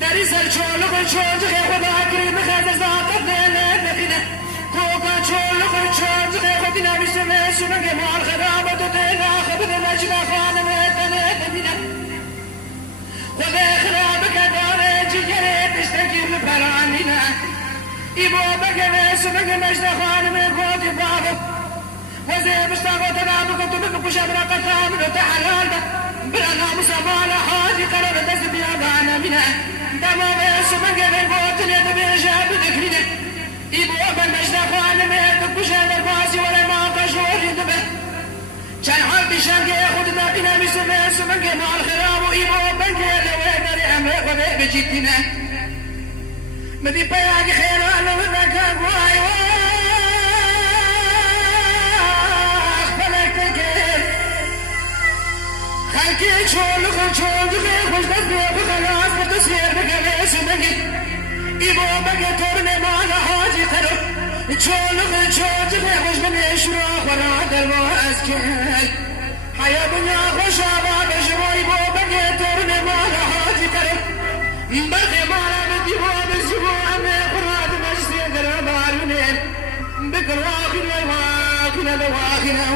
در سر چالو چون خدا کریم خد زاقت نه دخينة كوكا شول خرشان زغي خدنا بسمي سنة مال خرابة تينا خبر نجنا خانة ميتنا دمينة خذي خرابك داري جيجري تستكي بفرانينا إبو بقى سبق مجد خانة ميكوتي بابو وزي بشتاقو تنابك تبك بشبرا قطام وتحلال برانا مصابانا حاجي قرر تسبي أبانا منا دمو بيسبق ميكوتي نتبي شاب ذكرنا إبو بقى مجد خانة ميكوتي بشبرا قاسي ولا ما قشوري دبه كان عالتي شانكي خدنا بنا بسمي سبق مع الخراب إبو بقى لوين ريحمي وبي بجدنا مدي بياقي خير أنا وذاك أقواي خلقي شول خلشول دغي خوش دغي بخلاص بتسير بقليس دغي إبو بقى تورني معنا حاجي قرب شول خلشول دغي خوش بني شروع وراد المواسكي حيا بنيا خوش عباد شروع إبو بقى تورني معنا حاجي قرب بقي معنا بديبو بسيبو أمي قراد مجسي قرب عالونين بكر واخنا الواخنا الواخنا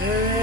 Hey